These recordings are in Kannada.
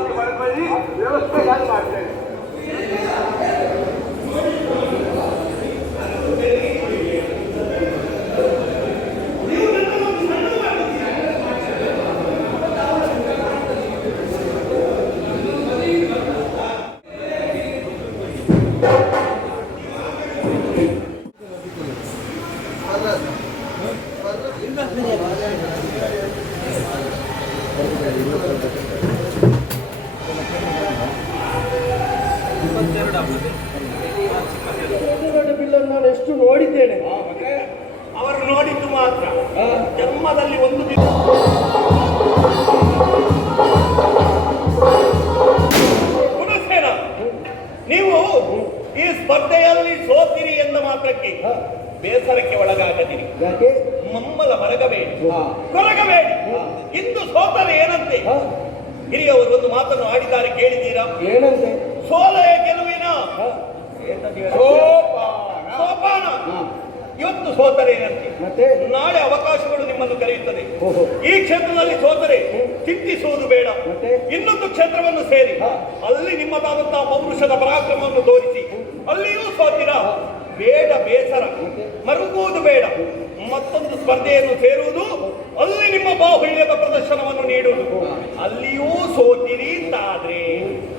ಆಯ್ತು ಬರ್ಕೊಳ್ಳಿ, ವ್ಯವಸ್ಥೆ ನಾನು ಮಾಡ್ತೇನೆ. ಬಿಲ್ಲನ್ನು ನಾನು ಎಷ್ಟು ನೋಡಿದ್ದೇನೆ. ಅವರು ನೋಡಿದ್ದು ಮಾತ್ರ, ಜನ್ಮದಲ್ಲಿ ಒಂದು ಬಿಲ್. ಗುಣಸೇನ, ನೀವು ಈ ಸ್ಪರ್ಧೆಯಲ್ಲಿ ಸೋತಿರಿ ಎಂದ ಮಾತ್ರಕ್ಕೆ ಬೇಸರಕ್ಕೆ ಒಳಗಾಗದಿರಿ. ಮಮ್ಮಲ ಮರಗಬೇಡಿ, ಕೊರಗಬೇಡಿ. ಇಂದು ಸೋತರೆ ಏನಂತೆ? ಹಿರಿಯವರು ಒಂದು ಮಾತನ್ನು ಆಡಿದ್ದಾರೆ, ಕೇಳಿದ್ದೀರಾ? ಏನಂತೆ? ಸೋಲೆ ಗೆಲುವಿನ ಸೋಪಾನ. ಇವತ್ತು ಸೋತರೆ ಏನಂತೆ? ನಾಳೆ ಅವಕಾಶಗಳು ನಿಮ್ಮನ್ನು ಕರೆಯುತ್ತದೆ. ಈ ಕ್ಷೇತ್ರದಲ್ಲಿ ಸೋತರೆ ಚಿಂತಿಸುವುದು ಬೇಡ. ಇನ್ನೊಂದು ಕ್ಷೇತ್ರವನ್ನು ಸೇರಿ ಅಲ್ಲಿ ನಿಮ್ಮದಾದಂತಹ ಪೌರುಷದ ಪರಾಕ್ರಮವನ್ನು ತೋರಿಸಿ ಅಲ್ಲಿಯೂ ಸೋತಿರ ಬೇಡ, ಬೇಸರ ಮರುಗುವುದು ಬೇಡ. ಮತ್ತೊಂದು ಸ್ಪರ್ಧೆಯನ್ನು ಸೇರುವುದು, ಅಲ್ಲಿ ನಿಮ್ಮ ಬಾಹುಳ್ಯದ ಪ್ರದರ್ಶನವನ್ನು ನೀಡುವುದು. ಅಲ್ಲಿಯೂ ಸೋತಿರಿ ಅಂತಾದ್ರೆ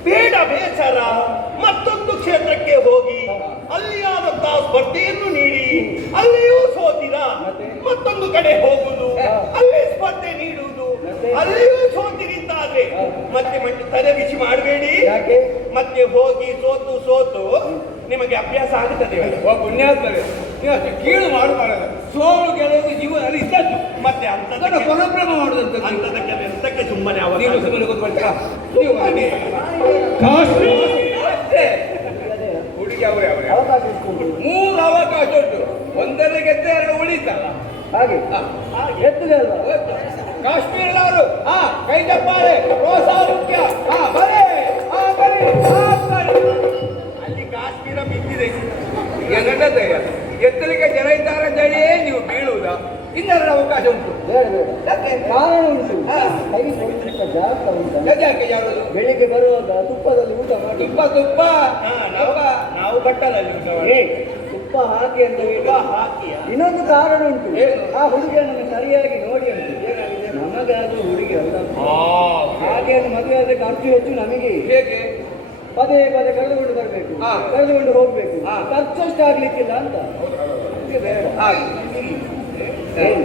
ಬೇಡ, ಬೇಸರ. ಮತ್ತೊಂದು ಕ್ಷೇತ್ರಕ್ಕೆ ಹೋಗಿ ಅಲ್ಲಿಯಾದಂತಹ ಸ್ಪರ್ಧೆಯನ್ನು ನೀಡಿ ಅಲ್ಲಿಯೂ ಸೋತಿರ ಮತ್ತೊಂದು ಕಡೆ ಹೋಗುವುದು, ಅಲ್ಲಿ ಸ್ಪರ್ಧೆ ನೀಡುವುದು. ಅಲ್ಲಿಯೂ ಸೋತಿರಿ ಅಂತಾದ್ರೆ ಮತ್ತೆ ತಲೆ ಬಿಸಿ ಮಾಡಬೇಡಿ. ಮತ್ತೆ ಹೋಗಿ ಸೋತು ಸೋತು ನಿಮಗೆ ಅಭ್ಯಾಸ ಆಗುತ್ತದೆ. ಪುಣ್ಯಾತ್ಮರೇ, ಕೀಳು ಮಾಡಬಾರದು. ಸೋಲು ಗೆಲುವು ಜೀವನದಲ್ಲಿ ಇದ್ದದ್ದು. ಮತ್ತೆ ಅಂತದ ಪರಭ್ರಮ ಮಾಡುದಂತ ಅಂತದಕ್ಕೆ ಎಂತಕ್ಕೆ ಸುಮ್ಮನೆ ಹುಡುಗಿ ಅವರೇ ಮೂರು ಅವಕಾಶ ಉಂಟು. ಒಂದರಲ್ಲಿ ಗೆದ್ದ ಎರಡು ಉಳಿತಲ್ಲ. ಹಾಗೆ ಗೆದ್ದಿದೆ ಅಲ್ವಾ? ಕಾಶ್ಮೀರದವರು ಕೈ ತಪ್ಪಾಳೆ, ಪ್ರೋತ್ಸಾಹ ಮುಖ್ಯ. ಅಲ್ಲಿ ಕಾಶ್ಮೀರ ಬಿದ್ದಿದೆ. ಎತ್ತಲಿಕ್ಕೆ ಜನ ಇದ್ದಾರೆ ಅಂತ ಹೇಳಿಯೇ ನೀವು ಬೀಳುವುದ? ಇನ್ನೆರಡು ಅವಕಾಶ ಉಂಟು. ಕಾರಣ ಉಂಟು. ಕೈ ಸ್ವಲ್ಪ ಜಾಸ್ತಿ ಉಂಟು. ಯಾಕೆ ಯಾರು ಬೆಳಿಗ್ಗೆ ಬರುವಾಗ ತುಪ್ಪದಲ್ಲಿ ಊಟ ಮಾಡಿ. ತುಪ್ಪ ನಾವು ಬಟ್ಟಲಲ್ಲಿ ಊಟ ಮಾಡಿ ತುಪ್ಪ ಹಾಕಿ ಅಂತ ಹಾಕಿ. ಇನ್ನೊಂದು ಕಾರಣ ಉಂಟು. ಆ ಹುಡುಗಿಯನ್ನು ಸರಿಯಾಗಿ ನೋಡಿ ಉಂಟು. ನಮಗಾದ್ರೂ ಹುಡುಗಿ ಅಲ್ಲ, ಹಾಗೆ ಮದುವೆ ಆದ್ರೆ ಖರ್ಚು ಹೆಚ್ಚು ನಮಗೆ. ಹೇಗೆ? ಪದೇ ಪದೇ ಕಳೆದುಕೊಂಡು ಬರಬೇಕು, ಕಳೆದುಕೊಂಡು ಹೋಗ್ಬೇಕು. ಖರ್ಚಷ್ಟು ಆಗ್ಲಿಕ್ಕಿಲ್ಲ ಅಂತ.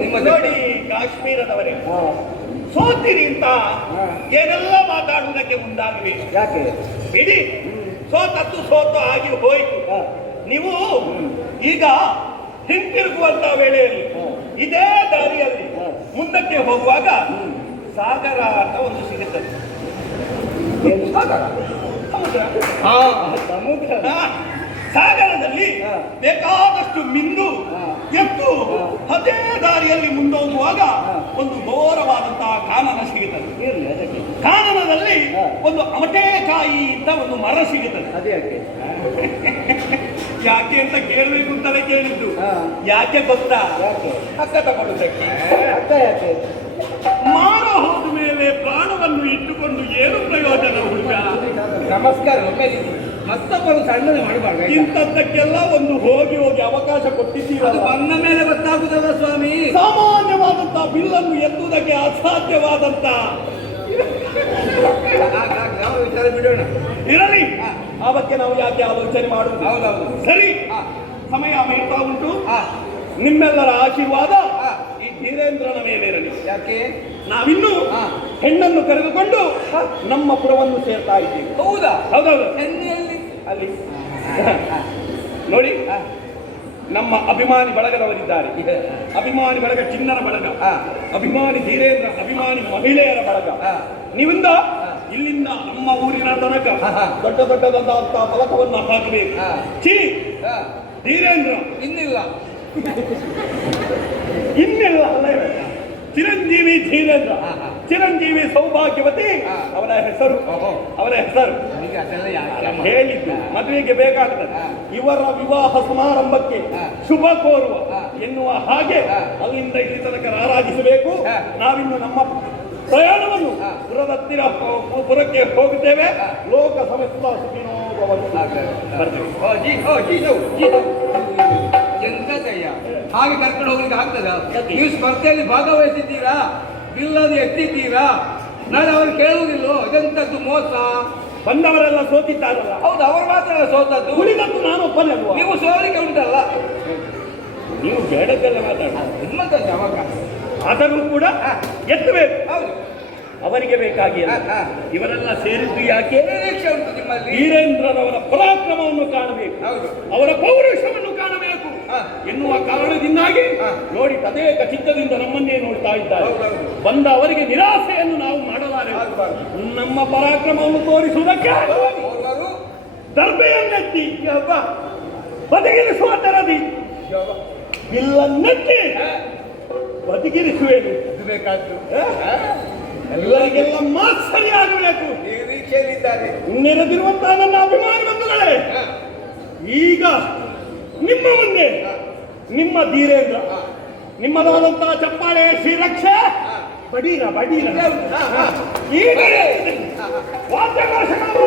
ನಿಮ್ಮ ನೋಡಿ, ಕಾಶ್ಮೀರದವರೇ ಸೋತಿರಿ ಅಂತ ಏನೆಲ್ಲ ಮಾತಾಡುವುದಕ್ಕೆ ಮುಂದಾಗಬೇಕು. ಯಾಕೆ? ಬಿಡಿ, ಸೋತದ್ದು ಸೋತು ಆಗಿ ಹೋಯಿತು. ನೀವು ಈಗ ಹಿಂತಿರುಗುವಂತ ವೇಳೆಯಲ್ಲಿ ಇದೇ ದಾರಿಯಲ್ಲಿ ಮುಂದಕ್ಕೆ ಹೋಗುವಾಗ ಸಾಗರ ಅಂತ ಒಂದು ಸಿಗುತ್ತದೆ. ಸಮುದ್ರ. ಸಾಗರದಲ್ಲಿ ಬೇಕಾದಷ್ಟು ಮಿಂದು ಎತ್ತು ಅದೇ ದಾರಿಯಲ್ಲಿ ಮುಂದೋಗುವಾಗ ಒಂದು ಘೋರವಾದಂತಹ ಕಾನನ ಸಿಗುತ್ತದೆ. ಕಾನನದಲ್ಲಿ ಒಂದು ಅಮಟೆಕಾಯಿ ಅಂತ ಒಂದು ಮರ ಸಿಗುತ್ತದೆ. ಅದೇ ಯಾಕೆ? ಯಾಕೆ ಅಂತ ಕೇಳಬೇಕು ಅಂತಲೇ ಕೇಳಿದ್ದು. ಯಾಕೆ ಗೊತ್ತಾ? ಅಕ್ಕ ತಗೊಳ್ಳುವುದಕ್ಕೆ. ಅಕ್ಕ ಯಾಕೆ? ಮಾರ ಹೋದ ಮೇಲೆ ಪ್ರಾಣವನ್ನು ಇಟ್ಟುಕೊಂಡು ಏನು ಪ್ರಯೋಜನ ಹುಡುಗ? ನಮಸ್ಕಾರ. ಮತ್ತೊಬ್ಬರು ಸಣ್ಣನೆ ಮಾಡಬಾರ್ದು. ಇಂಥದ್ದಕ್ಕೆಲ್ಲ ಒಂದು ಹೋಗಿ ಹೋಗಿ ಅವಕಾಶ ಕೊಟ್ಟಿದ್ದೀರ. ಅದು ಬಂದ ಮೇಲೆ ಗೊತ್ತಾಗುದಲ್ಲ ಸ್ವಾಮಿ. ಸಾಮಾನ್ಯವಾದಂತಹ ಬಿಲ್ಲನ್ನು ಎತ್ತುವುದಕ್ಕೆ ಅಸಾಧ್ಯವಾದಂತ ವಿಚಾರ ಬಿಡೋಣ. ಇರಲಿ, ಆ ಬಗ್ಗೆ ನಾವು ಯಾಕೆ ಆಲೋಚನೆ ಮಾಡುವುದು? ಹೌದೌದು, ಸರಿ. ಸಮಯ ಮೀರ್ತಾ ಉಂಟು. ನಿಮ್ಮೆಲ್ಲರ ಆಶೀರ್ವಾದ ಈ ಧೀರೇಂದ್ರನ ಮೇಲಿರಲಿ. ಯಾಕೆ? ನಾವಿನ್ನು ಹೆಣ್ಣನ್ನು ಕರೆದುಕೊಂಡು ನಮ್ಮ ಪುರವನ್ನು ಸೇರ್ತಾ ಇದ್ದೀವಿ. ಹೌದಾ? ಹೌದೌದು. ಹೆಣ್ಣೆಯಲ್ಲಿ ಅಲ್ಲಿ ನೋಡಿ, ನಮ್ಮ ಅಭಿಮಾನಿ ಬಳಗದವರಿದ್ದಾರೆ. ಅಭಿಮಾನಿ ಬಳಗ ಚಿನ್ನರ ಬಳಗ, ಅಭಿಮಾನಿ ಧೀರೇಂದ್ರ, ಅಭಿಮಾನಿ ಮಹಿಳೆಯರ ಬಳಗ. ನೀವಿಂದ ಇಲ್ಲಿಂದ ನಮ್ಮ ಊರಿನ ತನಕ ದೊಡ್ಡ ದೊಡ್ಡದಾದಂತಹ ಫಲಕವನ್ನು ಹಾಕಬೇಕು. ಧೀರೇಂದ್ರ ಇನ್ನಿಲ್ಲ ಅಲ್ಲ, ಚಿರಂಜೀವಿ ಧೀರೇಂದ್ರ, ಚಿರಂಜೀವಿ ಸೌಭಾಗ್ಯವತಿ ಅವರ ಹೆಸರು. ಹೇಳಿದ್ದು ಮದುವೆಗೆ ಬೇಕಾಗ್ತದೆ. ಇವರ ವಿವಾಹ ಸಮಾರಂಭಕ್ಕೆ ಶುಭ ಕೋರುವ ಎನ್ನುವ ಹಾಗೆ ಅಲ್ಲಿಂದ ಇಲ್ಲಿ ತನಕ ಆರಾಧಿಸಬೇಕು. ನಾವಿನ್ನು ನಮ್ಮ ಪ್ರಯಾಣವನ್ನು ಪುರಕ್ಕೆ ಹೋಗುತ್ತೇವೆ. ಲೋಕ ಸಮಸ್ತ ಸುಖಿನೋ ಭವಂತು. ಎಂತಯ್ಯ ಹಾಗೆ ಕರ್ಕೊಂಡು ಹೋಗ್ಲಿಕ್ಕೆ ಆಗ್ತದ? ನೀವು ಸ್ಪರ್ಧೆಯಲ್ಲಿ ಭಾಗವಹಿಸಿದ್ದೀರಾ, ಬಿಲ್ಲನ್ನು ಎತ್ತಿದ್ದೀರಾ, ನಾನು ಅವ್ರು ಕೇಳುವುದಿಲ್ಲೋ ಇದೆಂತದ್ದು ಮೋಸ? ಬಂದವರೆಲ್ಲ ಸೋತಿದ್ದಾರಲ್ಲ. ಹೌದು, ಅವರು ಮಾತ್ರ ಸೋತದ್ದು, ಉಳಿದದ್ದು ನಾನು ಒಪ್ಪನೆ ಅಲ್ವಾ? ನೀವು ಸೋಲಿಗೆ ಉಂಟಲ್ಲ. ನೀವು ಬೇಡದ್ದೆಲ್ಲ ಮಾತಾಡ ನಿಮ್ಮಂತದ್ದು ಅವಾಗ ಆದರೂ ಕೂಡ ಎತ್ತಬೇಕು. ಹೌದು, ಅವರಿಗೆ ಬೇಕಾಗಿಲ್ಲ. ಇವರೆಲ್ಲ ಸೇರಿದ್ದು ಯಾಕೆ? ನಿರೀಕ್ಷೆ ಉಂಟು ನಿಮ್ಮಲ್ಲಿ. ವೀರೇಂದ್ರನವರ ಪರಾಕ್ರಮವನ್ನು ಕಾಣಬೇಕು, ಹೌದು, ಅವರ ಪೌರುಷವನ್ನು ಕಾಣಬೇಕು ಎನ್ನುವ ಕಾರಣದಿಂದಾಗಿ ನೋಡಿ ತದೇಕ ಚಿತ್ತದಿಂದ ನಮ್ಮನ್ನೇ ನೋಡ್ತಾ ಇದ್ದಾರೆ. ಬಂದ ಅವರಿಗೆ ನಿರಾಸೆಯನ್ನು ನಾವು ಮಾಡಲಾರೆ. ನಮ್ಮ ಪರಾಕ್ರಮವನ್ನು ತೋರಿಸುವುದಕ್ಕೆ ದರ್ಬೆಯನ್ನೆತ್ತಿ ಬದಿಗಿರಿಸುವ ತರದಿ ಬಿಲ್ಲನ್ನೆತ್ತಿ ಬದಿಗಿರಿಸುವೇನು. ಬೇಕಾದ್ದು ಎಲ್ಲರಿಗೆಲ್ಲ ಮಾತ್ಸರಿಯಾಗಬೇಕು. ನಿರೀಕ್ಷೆಯಲ್ಲಿದ್ದಾರೆ ನೆರೆದಿರುವಂತಹ ನನ್ನ ಅಭಿಮಾನಿ ಬಂಧುಗಳೇ, ಈಗ ನಿಮ್ಮ ಮುಂದೆ ನಿಮ್ಮ ಧೀರೇಂದ್ರ, ನಿಮ್ಮದಾದಂತಹ ಚಪ್ಪಾಳೆ ಶ್ರೀರಕ್ಷೆ ಬಡೀರ ಬಡೀರ ಈಗ ವಾದ್ಯಘೋಷಗಳು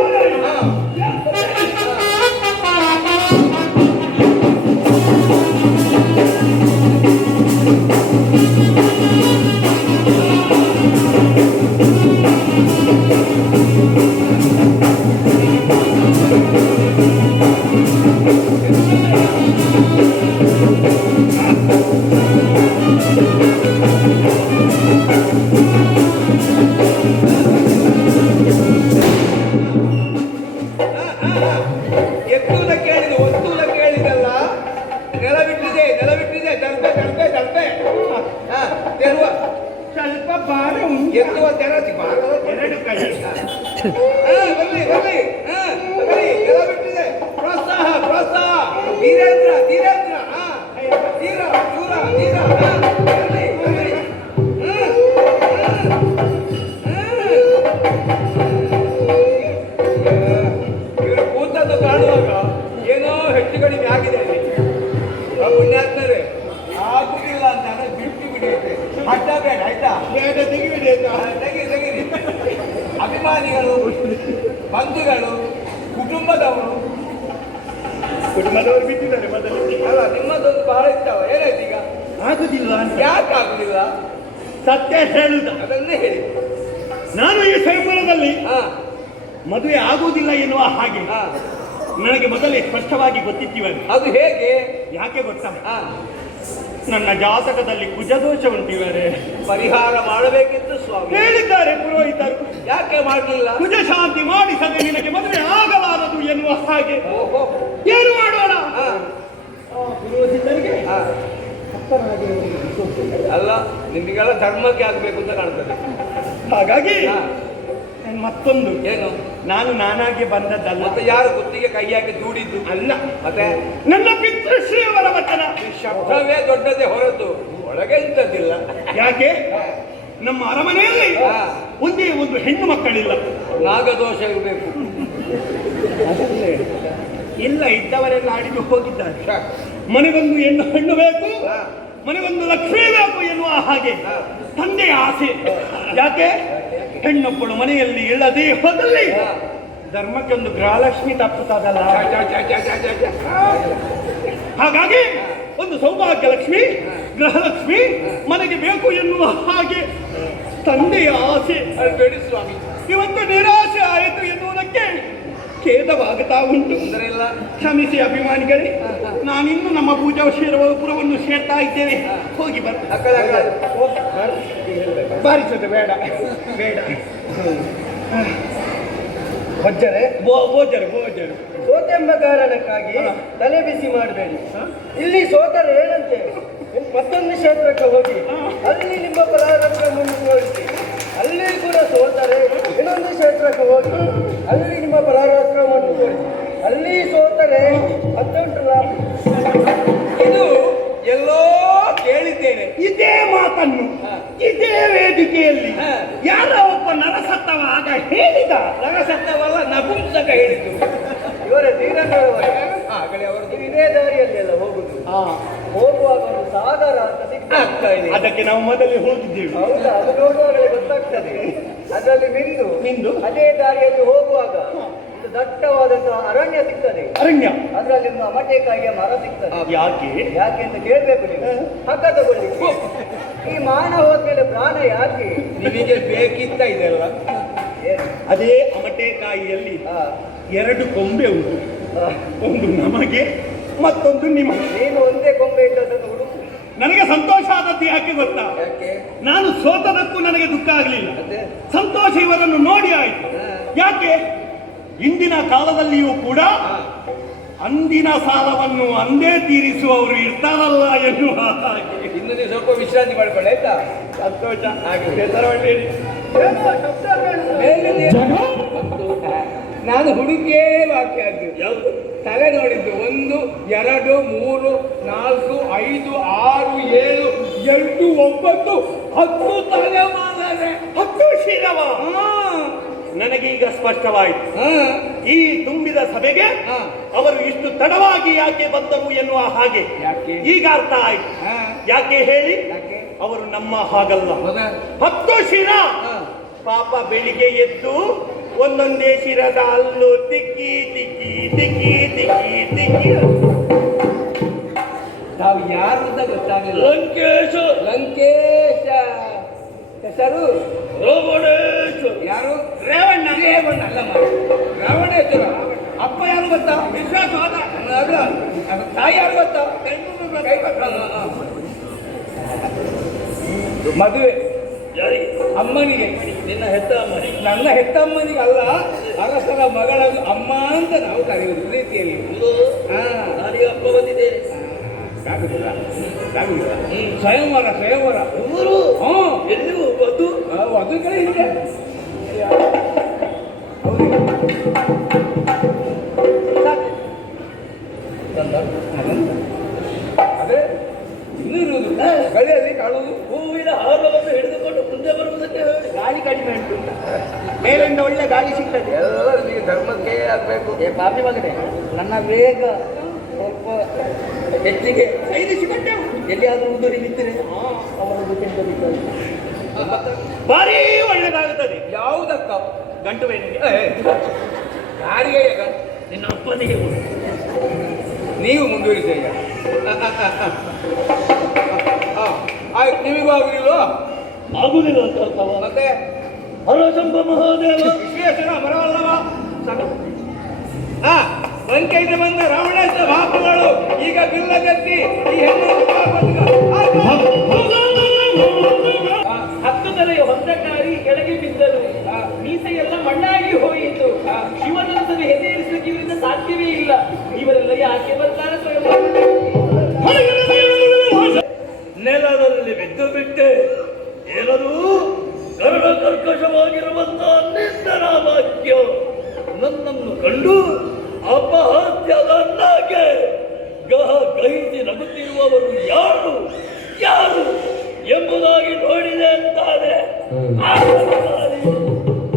ಎತ್ತುವುದ ಕೇಳಿದ ಒತ್ತುವುದ ಕೇಳಿದಲ್ಲ. ನೆಲವಿಟ್ಟಿದೆ ನೆಲವಿಟ್ಟಿದೆ ದರ್ಬೆ ದರ್ಬೆ ದರ್ಬೆ ತೆರುವ ಸ್ವಲ್ಪ ಭಾರ ಎತ್ತುವ ತೆರಸಿ ಭಾಗದ ಎರಡು ಕೈ ಬನ್ನಿ ಬನ್ನಿ ಬನ್ನಿ. ನೆಲವಿಟ್ಟಿದೆ. ಪ್ರೋತ್ಸಾಹ ಪ್ರೋತ್ಸಾಹ. ಧೀರೇಂದ್ರ ಧೀರೇಂದ್ರ ಧೀರ ಶೂರ ಧೀರ. ಬನ್ನಿ ಬನ್ನಿ. ಇವರು ಕೂತದ್ದು ಕಾಣುವಾಗ ಏನೋ ಹೆಚ್ಚು ಕಡಿಮೆ ಆಗಿದೆ ಅಲ್ಲಿ. ಪುಣ್ಯಾತ್ಮರೇ, ಆಗುದಿಲ್ಲ ಅಂತ ಬಿಟ್ಟು ಬಿಡಿಯುತ್ತೆ. ಅಡ್ಡ ಬೇಡ ಆಯ್ತಾ? ತೆಗಿರಿ ತೆಗಿರಿ. ಅಭಿಮಾನಿಗಳು, ಬಂಧುಗಳು, ಕುಟುಂಬದವರು ಬಿಟ್ಟಿದ್ದಾರೆ ಮೊದಲು. ಅಲ್ಲ, ನಿಮ್ಮದೊಂದು ಬಹಳ ಇರ್ತಾವ. ಏನಾಯ್ತು ಈಗ? ಆಗುದಿಲ್ಲ ಅಂತ ಯಾಕೆ ಆಗುದಿಲ್ಲ? ಸತ್ಯ ಹೇಳುದ ಅದನ್ನೇ ಹೇಳಿ. ನಾನು ಈ ಸಂಪೂರ್ಣದಲ್ಲಿ ಹಾ ಮದುವೆ ಆಗುವುದಿಲ್ಲ ಎನ್ನುವ ಹಾಗೆ ಹಾ ನನಗೆ ಮೊದಲೇ ಸ್ಪಷ್ಟವಾಗಿ ಗೊತ್ತಿತ್ತಿವನು. ಅದು ಹೇಗೆ? ಯಾಕೆ ಗೊತ್ತಾ? ಹಾ ನನ್ನ ಜಾತಕದಲ್ಲಿ ಕುಜದೋಷ ಉಂಟಿವರೆ. ಪರಿಹಾರ ಮಾಡಬೇಕಿತ್ತು ಸ್ವಾಮಿ. ಹೇಳಿದ್ದಾರೆ ಪುರೋಹಿತರು. ಯಾಕೆ ಮಾಡಲಿಲ್ಲ? ಕುಜ ಶಾಂತಿ ಮಾಡಿಸದೆ ನಿನಗೆ ಮದುವೆ ಆಗಲಾರದು ಎನ್ನುವ ಹಾಗೆ. ಓಹೋ, ಏನು ಮಾಡೋಣ? ಹಾ ಪುರೋಹಿತರಿಗೆ ಹಾ ಅಲ್ಲ, ನಿಮಗೆಲ್ಲ ಧರ್ಮಕ್ಕೆ ಆಗ್ಬೇಕು ಅಂತ ಕಾಣ್ತದೆ. ಹಾಗಾಗಿ ಹಾ. ಮತ್ತೊಂದು ಏನು? ನಾನಾಗಿ ಬಂದದ್ದಲ್ಲ. ಮತ್ತೆ ಯಾರು ಗುತ್ತಿಗೆ ಕೈ ಹಾಕಿ ದೂಡಿದ್ದು ಅಲ್ಲ, ಮತ್ತೆ ನನ್ನ ಪಿತೃಶ್ರೀಯವರ ವಚನ. ಈ ಶಬ್ದವೇ ದೊಡ್ಡದೇ ಹೊರತು ಒಳಗೆ ಇಂಥದ್ದಿಲ್ಲ. ಯಾಕೆ? ನಮ್ಮ ಅರಮನೆಯಲ್ಲಿ ಹಾ. ಒಂದೇ ಒಂದು ಹೆಣ್ಣು ಮಕ್ಕಳಿಲ್ಲ. ನಾಗದೋಷ ಇರಬೇಕು. ಇಲ್ಲ, ಇದ್ದವರೆಲ್ಲ ಆಡಿದು ಹೋಗಿದ್ದಾರೆ. ಸಾಕು. ಮನೆಗೊಂದು ಹೆಣ್ಣು ಬೇಕು, ಹಾ. ಮನೆಗೊಂದು ಲಕ್ಷ್ಮೀ ಬೇಕು ಎನ್ನುವ ಹಾಗೆ ಹಾ. ತಂದೆಯ ಆಸೆ. ಯಾಕೆ? ಹೆಣ್ಣೊಬ್ಬಳು ಮನೆಯಲ್ಲಿ ಇಲ್ಲದೆ ಹೋದಲ್ಲಿ ಹಾ. ಧರ್ಮಕ್ಕೆ ಒಂದು ಗೃಹಲಕ್ಷ್ಮಿ ತಪ್ಪುತ್ತದಲ್ಲ. ಜ. ಹಾಗಾಗಿ ಒಂದು ಸೌಭಾಗ್ಯ ಲಕ್ಷ್ಮಿ, ಗೃಹಲಕ್ಷ್ಮಿ ಮನೆಗೆ ಬೇಕು ಎನ್ನುವ ಹಾಗೆ ತಂದೆಯ ಆಸೆ. ಅದು ಬೇಡಿ ಸ್ವಾಮಿ. ಇವತ್ತು ನಿರಾಶೆ ಆಯಿತು ಎನ್ನುವುದಕ್ಕೆ ಖೇದವಾಗುತ್ತಾ ಉಂಟು. ತೊಂದರೆ ಇಲ್ಲ. ಕ್ಷಮಿಸಿ ಅಭಿಮಾನಿಗಳೇ, ನಾನಿನ್ನು ನಮ್ಮ ಪುರವನ್ನು ಸೇರ್ತಾ ಇದ್ದೇವೆ. ಹೋಗಿ ಬರ್. ಬಾರಿಸೋದು ಬೇಡ ಬೇಡ. ಭೋಜರು ಸೋತೆಂಬ ಕಾರಣಕ್ಕಾಗಿ ತಲೆ ಬಿಸಿ ಮಾಡಬೇಡಿ. ಇಲ್ಲಿ ಸೋತರೆ ಏನಂತೆ ಮತ್ತೊಂದು ಕ್ಷೇತ್ರಕ್ಕೆ ಹೋಗಿ ಅಲ್ಲಿ ನಿಮ್ಮ ಪರಾರತ್ನ ಮುಂದುವರಿಸಿ. ಅಲ್ಲಿ ಕೂಡ ಸೋತರೆ ಇನ್ನೊಂದು ಕ್ಷೇತ್ರಕ್ಕೆ ಹೋಗಿ ಅಲ್ಲಿ ನಿಮ್ಮ ಪರಾರತ್ನ ಮುಂದುವರಿಸಿ. ಅಲ್ಲಿ ಸೋತರೆ ಮತ್ತೊಂಟಲ್ಲ. ಇದು ಎಲ್ಲೋ ಕೇಳಿದ್ದೇನೆ ಇದೇ ಮಾತನ್ನು ಇದೇ ವೇದಿಕೆಯಲ್ಲಿ ಹಾ. ಯಾರ ಒಬ್ಬ ನರಸತ್ತವ ಆಗ ಹೇಳಿದ. ನರಸತ್ತವಲ್ಲ, ನಪುಂಸಕ ಹೇಳಿದ್ದು. ಇವರೇ ಧೀರಂಗರವರೇ. ಆಗಲೇ ಅವರದ್ದು ಇದೇ ದಾರಿಯಲ್ಲಿ ಎಲ್ಲ ಹೋಗುದು. ಹೋಗುವಾಗ ಒಂದು ಸಾಗರ ಅಂತ ಸಿಗ್ತದೆ. ಆಗ್ತಾ ಇದೆ. ಅದಕ್ಕೆ ನಾವು ಮೊದಲೇ ಹೋಗಿದ್ದೇವೆ. ಹೌದಾ? ಅದು ನೋಡುವಾಗಲೇ ಗೊತ್ತಾಗ್ತದೆ. ಅದರಲ್ಲಿ ಮಿಂದು ಅದೇ ದಾರಿಯಲ್ಲಿ ಹೋಗುವಾಗ ಒಂದು ದಟ್ಟವಾದಂತಹ ಅರಣ್ಯ ಸಿಗ್ತದೆ. ಅರಣ್ಯ ಅದರಲ್ಲಿ ಒಂದು ಅಮಟೆಕಾಯಿಯ ಮರ ಸಿಗ್ತದೆ. ಯಾಕೆ ಅಂತ ಕೇಳ್ಬೇಕು ನೀವು. ಹಗ್ಗ ತಗೊಳ್ಳಿಕ್ಕೆ. ಈ ಮಾನ ಹೋದ್ಮೇಲೆ ಪ್ರಾಣ ಯಾಕೆ? ನಿಮಗೆ ಬೇಕಿತ್ತ ಇದೆಲ್ಲ? ಅದೇ ಅಮಟೆಕಾಯಿಯಲ್ಲಿ ಎರಡು ಕೊಂಬೆ ಉಂಟು. ಒಂದು ನಮಗೆ, ಮತ್ತೊಂದು ನಿಮಗೆ. ನೀನು ಒಂದೇ ಕೊಂಬೆ ಇಟ್ಟದನ್ನು ಹುಡುಕು. ನನಗೆ ಸಂತೋಷ ಆದದ್ದು ಯಾಕೆ ಗೊತ್ತಾ? ನಾನು ಸೋತದಕ್ಕೂ ನನಗೆ ದುಃಖ ಆಗಲಿಲ್ಲ, ಸಂತೋಷ ಇವರನ್ನು ನೋಡಿ ಆಯ್ತು. ಯಾಕೆ? ಇಂದಿನ ಕಾಲದಲ್ಲಿಯೂ ಕೂಡ ಅಂದಿನ ಸಾಲವನ್ನು ಅಂದೇ ತೀರಿಸುವವರು ಇರ್ತಾರಲ್ಲ ಎನ್ನುವ ಹಾಗೆ. ಇನ್ನು ನೀವು ಸ್ವಲ್ಪ ವಿಶ್ರಾಂತಿ ಮಾಡ್ಕೊಳ್ಳಿ ಆಯ್ತಾ? ಸಂತೋಷ ಹಾಗೆ ಬೇಸರ ಮಾಡಬೇಡಿ. ನಾನು ಹುಡುಗಿಯೇ ವಾಕ್ಯ ಆದ್ದು. ತಲೆ ನೋಡಿದ್ದು 1 2 3 4 5 6 7 8 9 10 ತಲೆ ಮಾಲನೆ. 10 ಶಿರವ. ನನಗೀಗ ಸ್ಪಷ್ಟವಾಯಿತು. ಈ ತುಂಬಿದ ಸಭೆಗೆ ಅವರು ಇಷ್ಟು ತಡವಾಗಿ ಯಾಕೆ ಬಂದರು ಎನ್ನುವ ಹಾಗೆ ಈಗ ಅರ್ಥ ಆಯ್ತು. ಯಾಕೆ ಹೇಳಿ? ಅವರು ನಮ್ಮ ಹಾಗಲ್ಲ. 10 ಶಿರ. ಪಾಪ ಬೆಳಿಗ್ಗೆ ಎದ್ದು ಒಂದೊಂದೇ ಶಿರದ ಅಲ್ಲು ತಿಕ್ಕಿ ತಿಕ್ಕಿ ತಿಕ್ಕಿ ತಿಕ್ಕಿ ತಿಕ್ಕಿ. ನಾವು ಯಾರು ಅಂತ ಗೊತ್ತಾಗಲಿಲ್ಲ. ಲಂಕೇಶ ಹೆಸರು ರಾವಣೇಶ್ವರ. ಯಾರು? ರೇವಣ್ಣ ಅಲ್ಲ, ರಾವಣೇಶ್ವರ. ಅಪ್ಪ ಯಾರು ಗೊತ್ತಾ? ವಿಶ್ವಾಸವಾದ. ತಾಯಿ ಯಾರು ಗೊತ್ತಾ? ಮದುವೆ ಅಮ್ಮನಿಗೆ. ನಿನ್ನ ಹೆತ್ತ ಅಮ್ಮನಿಗೆ? ನನ್ನ ಹೆತ್ತ ಅಮ್ಮನಿಗೆ ಅಲ್ಲ, ಅರಸರ ಮಗಳ ಅಮ್ಮ ಅಂತ ನಾವು ಕರೆಯುವುದು ಪ್ರೀತಿಯಲ್ಲಿ. ನನಗೆ ಅಪ್ಪ ಬಂದಿದೆ. ಸ್ವಯಂವರ ಎಲ್ಲಿಯೂ ವಧುಗಳೇ ಇದೆ. ಅದೇ ಇನ್ನಿರುವುದು ಗಳಿಯಲ್ಲಿ ಕಾಣುವುದು. ಹೂವಿನ ಹಾರವನ್ನು ಹಿಡಿದುಕೊಂಡು ಮುಂದೆ ಬರುವುದಕ್ಕೆ ಗಾಳಿ ಕಡಿಮೆ ಉಂಟು. ಮೇಲಿಂದ ಒಳ್ಳೆ ಗಾಳಿ ಸಿಗ್ತದೆ. ಎಲ್ಲ ನೀವು ಧರ್ಮಕ್ಕೆ ಆಗ್ಬೇಕು. ಪಾಪಿ ಮಗನೇ, ನನ್ನ ವೇಗ ಸ್ವಲ್ಪ ಹೆಚ್ಚಿಗೆ ಸೈರಿಸಿಕೊಂಡೆವು. ಎಲ್ಲಿಯಾದ್ರೂ ಉದುರಿ ಬಿದ್ದರೆ ಅವರದ್ದು ಭಾರಿ ಒಳ್ಳೆದಾಗುತ್ತದೆ. ಯಾವುದಕ್ಕ? ಗಂಟು ಬೇನಿಗೆ. ಯಾರಿಗೆ? ನಿನ್ನ ಅಪ್ಪನಿಗೆ. ನೀವು ಮುಂದುವರಿಸಿ. ನಿಮಗೂ ಆಗುದಿಲ್ವ? ಆಗುದಿಲ್ಲ ಅಂತ ಅರ್ಥವ? ಮತ್ತೆ ಹರಸಂಭ ಮಹಾದೇವ ವಿಶ್ವೇಶ್ವರ ಬರವಲ್ಲವ. ಲಂಕೆಯಿಂದ ಬಂದ ರಾವಣೇಶ್ವರ ಬಾಪುಗಳು ಈಗ ಬಿಲ್ಲಗತ್ತಿ ಈ ಹೆಣ್ಣು 10 ತಲೆಯ ಹೊಂದಕಾರಿ ಕೆಳಗೆ ಬಿದ್ದರು. ಮೀಸೆಯೆಲ್ಲ ಮಣ್ಣಾಗಿ ಹೋಯಿತು. ಶಿವನಂತನ ಹೆದರಿಸಲಿಕ್ಕೆ ಇವರಿಂದ ಸಾಧ್ಯವೇ ಇಲ್ಲ. ಇವರೆಲ್ಲ ಯಾಕೆ ಬರ್ತಾರೆ? ನೆಲದಲ್ಲಿ ಬಿದ್ದು ಬಿಟ್ಟೆ. ಏನದು ಕರಡ ಕರ್ಕಶವಾಗಿರುವಂತಹ ನಿಂದನ ವಾಕ್ಯ ನನ್ನನ್ನು ಕಂಡು ಅಪಹಾಸ್ಯದನ್ನಾಗೆ ಗಹಿಸಿ ನಗುತ್ತಿರುವವರು ಯಾರು ಯಾರು ಎಂಬುದಾಗಿ ನೋಡಿದೆ ಅಂತಾನೆ.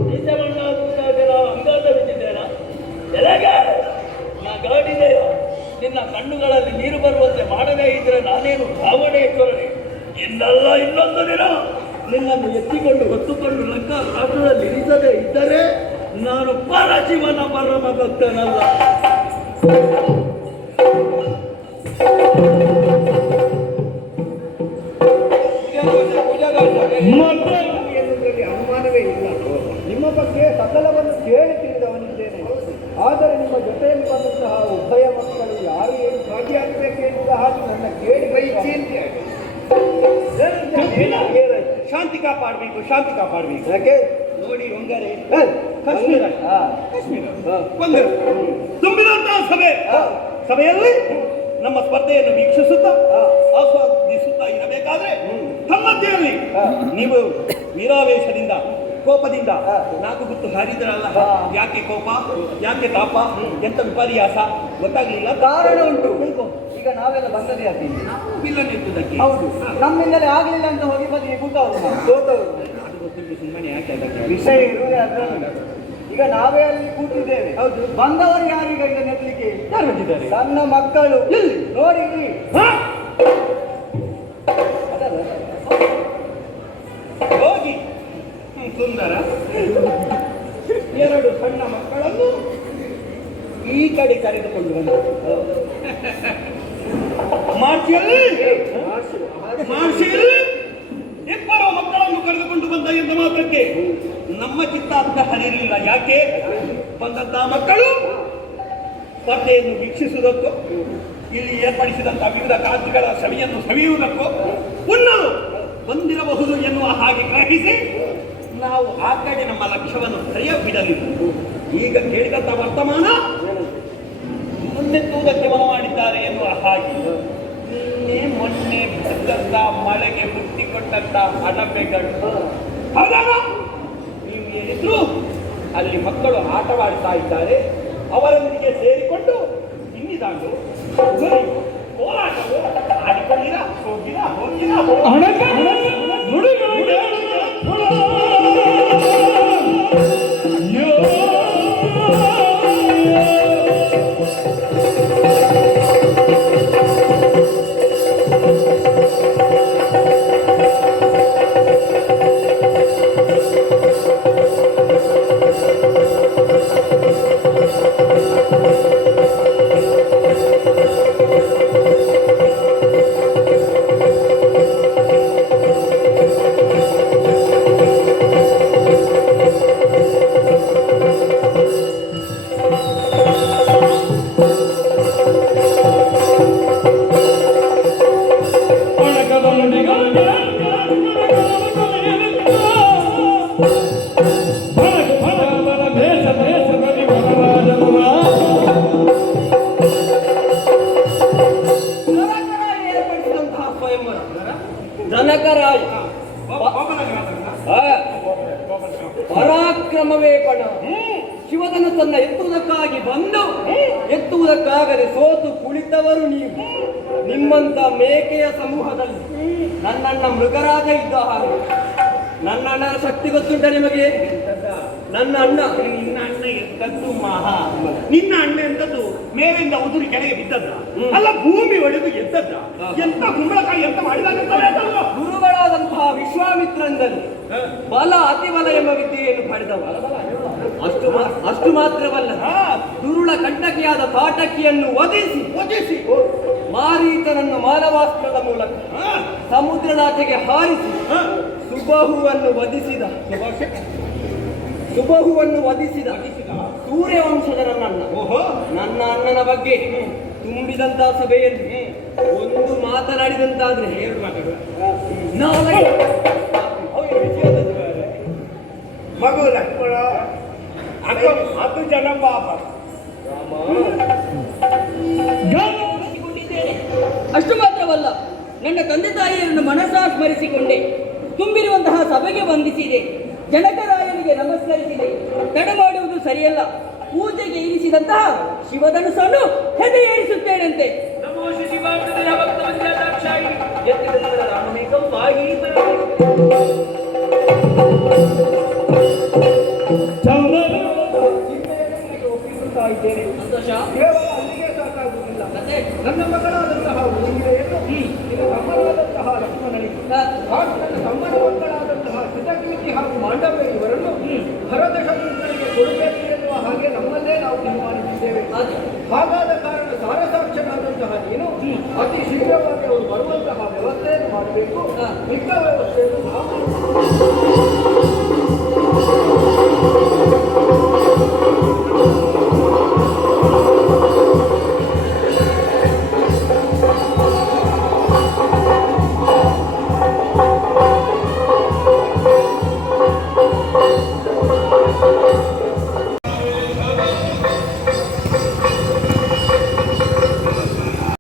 ನಿಜಮಣ್ಣಾಗುವುದಾಗಿ ನಾವು ಅಂಗಾದ ಬಿಟ್ಟಿದ್ದೇನ? ಎಲೆಗೆ ನಾ ಗಾಡಿದೆಯ ನಿನ್ನ ಕಣ್ಣುಗಳಲ್ಲಿ ನೀರು ಬರುವಂತೆ ಮಾಡದೇ ಇದ್ರೆ ನಾನೇನು ರಾವಣೇಶ್ವರನೇ? ಇನ್ನಲ್ಲ ಇನ್ನೊಂದು ದಿನ ನಿನ್ನನ್ನು ಎತ್ತಿಕೊಂಡು ಹೊತ್ತುಕೊಂಡು ಲಂಕಾ ರಾಷ್ಟ್ರದಲ್ಲಿ ಇರಿಸದೇ ಇದ್ದರೆ ನಾನು ಪರಶಿವನ ಪರಮ ಭಕ್ತನಲ್ಲ. ಅನುಮಾನವೇ ಇಲ್ಲ. ನಿಮ್ಮ ಬಗ್ಗೆ ಸಕಲವನ್ನು ಕೇಳಿ ತಿಳಿದವನಿದ್ದೇನೆ. ಆದರೆ ನಿಮ್ಮ ಜೊತೆಯಲ್ಲಿ ಬಂದಂತಹ ಉಭಯ ಮಕ್ಕಳು ಯಾರು ಏನು ಭಾಗಿಯಾಗಬೇಕೆಂಬುದ ಹಾಗೆ ನನ್ನ ಕೇಳಿ ಬಯಸಿ ಶಾಂತಿ ಕಾಪಾಡಬೇಕು, ಶಾಂತಿ ಕಾಪಾಡಬೇಕು. ಯಾಕೆ ನೋಡಿ ಹೊಂಗರೆ ಕಾಶ್ಮೀರ ಕೊಂದರು ತುಂಬಿದಂತಹ ಸಭೆಯಲ್ಲಿ ನಮ್ಮ ಸ್ಪರ್ಧೆಯನ್ನು ವೀಕ್ಷಿಸುತ್ತಾ ಆಸ್ವಾದಿಸುತ್ತಾ ಇರಬೇಕಾದ್ರೆ ತಮ್ಮಧ್ಯೆಯಲ್ಲಿ ನೀವು ವೀರಾವೇಶದಿಂದ ಕೋಪದಿಂದ 4 ಗುತ್ತು ಹಾರಿದ್ರಲ್ಲ. ಯಾಕೆ ಕೋಪ, ಯಾಕೆ ತಾಪ, ಎಂತ ವಿಪರ್ಯಾಸ ಗೊತ್ತಾಗ್ಲಿಲ್ಲ. ಕಾರಣ ಉಂಟು. ಈಗ ನಾವೆಲ್ಲ ಬಂದದೇ ಆಗ್ತೀವಿ. ಬಿಲ್ಲನ್ನೆತ್ತುವುದಕ್ಕೆ. ಹೌದು, ನಮ್ಮಿಂದಲೇ ಆಗಲಿಲ್ಲ ಅಂತ ಹೋಗಿ ಬದಿಗೆ ಕೂತವರು ಸೋತವರು. ಸುಮ್ಮನೆ ಯಾಕೆ ಅದಕ್ಕೆ ವಿಷಯ ಇರುವುದೇ ಅದರಲ್ಲಿ. ಈಗ ನಾವೇ ಅಲ್ಲಿ ಕೂತಿದ್ದೇವೆ. ಹೌದು, ಬಂದವರು ಯಾರೀಗ ಈಗ ನೆತ್ತಲಿಕ್ಕೆ ಯಾರು ಬಂದಿದ್ದಾರೆ? ಸಣ್ಣ ಮಕ್ಕಳು ನೋಡಿ. ಸಣ್ಣ ಮಕ್ಕಳನ್ನು ಈ ಕಡೆ ಕರೆದುಕೊಂಡು ಬಂದರು. ಮಾರ್ಚಿಯಲ್ಲಿ ಇಬ್ಬರು ಮಕ್ಕಳನ್ನು ಕರೆದುಕೊಂಡು ಬಂದ ಎಂದ ಮಾತ್ರಕ್ಕೆ ನಮ್ಮ ಚಿತ್ತ ಅಂತ ಹರಿಯಲಿಲ್ಲ. ಯಾಕೆ ಬಂದಂತಹ ಮಕ್ಕಳು ಸ್ಪರ್ಧೆಯನ್ನು ವೀಕ್ಷಿಸುವುದಕ್ಕೂ ಇಲ್ಲಿ ಏರ್ಪಡಿಸಿದಂತಹ ವಿವಿಧ ಖಾದ್ಯಗಳ ಸವಿಯನ್ನು ಸವಿಯುವುದಕ್ಕೂ ಉಣ್ಣಲು ಬಂದಿರಬಹುದು ಎನ್ನುವ ಹಾಗೆ ಗ್ರಹಿಸಿ ನಾವು ಆ ಕಡೆ ನಮ್ಮ ಲಕ್ಷ್ಯವನ್ನು ಸರಿಯ ಬಿಡಲಿಲ್ಲ. ಈಗ ಕೇಳಿದಂತ ವರ್ತಮಾನ ಮುನ್ನೆತ್ತುವುದಕ್ಕೆ ಮನ ಮಾಡಿದ್ದಾರೆ ಎನ್ನುವ ಹಾಗೆ ನಿನ್ನೆ ಮೊನ್ನೆ ಬಿದ್ದಂತ ಮಳೆಗೆ ಹುಟ್ಟಿಕೊಟ್ಟಂತ ಅಣಬೆಗಳು ಹೌದಲ್ಲ? ನೀವು ಏನಿದ್ರು ಅಲ್ಲಿ ಮಕ್ಕಳು ಆಟವಾಡ್ತಾ ಇದ್ದಾರೆ, ಅವರೊಂದಿಗೆ ಸೇರಿಕೊಂಡು ಇನ್ನಿದಾಂಡು ಹೋರಾಟವು ಆಡಿಕೊಳ್ಳಿರ ಹೋಗಿರ ಜನಕರಾಯ ಪರಾಕ್ರಮವೇ ಕಣ. ಶಿವಧನಸ್ಸನ್ನ ಎತ್ತುವುದಕ್ಕಾಗಿ ಬಂದು ಎತ್ತುವುದಕ್ಕಾಗದೆ ಸೋತು ಕುಳಿತವರು ನೀವು. ನಿಮ್ಮಂತ ಮೇಕೆಯ ಸಮೂಹದಲ್ಲಿ ನನ್ನಣ್ಣ ಮೃಗರಾಜ ಇದ್ದ ಹಾಗೆ. ನನ್ನ ಅಣ್ಣನ ಶಕ್ತಿ ಗೊತ್ತುಂಟ ನಿಮಗೆ? ನನ್ನ ಅಣ್ಣ ನಿನ್ನ ಅಣ್ಣ ಎದ್ದದ್ದು ಮಹಾ. ನಿನ್ನ ಅಣ್ಣ ಎಂತದ್ದು ಮೇಲಿಂದ ಉದುರಿ ಕೆಳಗೆ ಬಿದ್ದದ್ದ ಅಲ್ಲ, ಭೂಮಿ ಒಡೆದು ಎದ್ದದ್ದ. ಎಂತ ಕುಂಬಳಕಾಯಿ ಎಂತ ಮಾಡಿದಾಗ ಗುರುಗಳಾದಂತಹ ವಿಶ್ವಾಮಿತ್ರನಲ್ಲಿ ಬಲ ಅತಿಬಲ ಎಂಬ ವಿದ್ಯೆಯನ್ನು ಪಡೆದವ. ಅಷ್ಟು ಮಾತ್ರವಲ್ಲ, ದುರುಳ ಕಂಟಕಿಯಾದ ಪಾಠಕಿಯನ್ನು ಒದಿಸಿ ಮಾರೀತನನ್ನು ಮಾನವಾಸ್ತ್ರದ ಮೂಲಕ ಸಮುದ್ರದಾಚೆಗೆ ಹಾರಿಸಿ ಸುಬಹುವನ್ನು ವಧಿಸಿದ ಸೂರ್ಯವಂಶದ ನನ್ನ ಅಣ್ಣನ ಬಗ್ಗೆ ತುಂಬಿದಂತಹ ಸಭೆಯಲ್ಲಿ ಒಂದು ಮಾತನಾಡಿದಂತಾದ್ರೆ ಮಗು ಲಕ್ಷ್ಮಣ ಅದು ಜನ ಪಾಪ. ಅಷ್ಟು ಮಾತ್ರವಲ್ಲ, ನನ್ನ ತಂದೆ ತಾಯಿಯರನ್ನು ಮನಸ್ಸಾ ಸ್ಮರಿಸಿಕೊಂಡೆ. ತುಂಬಿರುವಂತಹ ಸಭೆಗೆ ವಂದಿಸಿದೆ, ಜನಕರಾಯನಿಗೆ ನಮಸ್ಕರಿಸಿದೆ. ತಡ ಮಾಡುವುದು ಸರಿಯಲ್ಲ. ಪೂಜೆಗೆ ಇರಿಸಿದಂತಹ ಶಿವಧನುಸ್ಸನ್ನು ಹೆದೆ ಏರಿಸುತ್ತೇನಂತೆ. ನಮೋ ಶಿವಾಯ ಭಕ್ತವತ್ಸಾಕ್ಷಾಯಿ ಯತ್ನದ ರಾಮಮೇಕಂ ವಾಹಿ ಸಂತೋಷ. ಕೇವಲ ಅಲ್ಲಿಗೆ ಸಾಕಾಗುವುದಿಲ್ಲ. ನನ್ನ ಮಗಳಾದಂತಹ ಊರಿಗೆಯನ್ನು ಇದು ತಮ್ಮನಾದಂತಹ ಲಕ್ಷ್ಮಣನಿಗೆ ಹಾಗೂ ನನ್ನ ತಮ್ಮನ ಮಕ್ಕಳಾದಂತಹ ಕೃತಕೀರ್ತಿ ಹಾಗೂ ಮಾಂಡವ್ಯ ಇವರನ್ನು ಭರತ ಶತ್ರುಘ್ನನಿಗೆ ಕೊಡಬೇಕು ಎನ್ನುವ ಹಾಗೆ ನಮ್ಮಲ್ಲೇ ನಾವು ತೀರ್ಮಾನಿಸಿದ್ದೇವೆ. ಹಾಗಾದ ಕಾರಣ ಸಾರಸಾಕ್ಷನಾದಂತಹ ನೀನು ಅತಿ ಶೀಘ್ರವಾಗಿ ಅವರು ಬರುವಂತಹ ವ್ಯವಸ್ಥೆಯನ್ನು ಮಾಡಬೇಕು. ಮಿಕ್ಕ ವ್ಯವಸ್ಥೆಯನ್ನು ನಾವು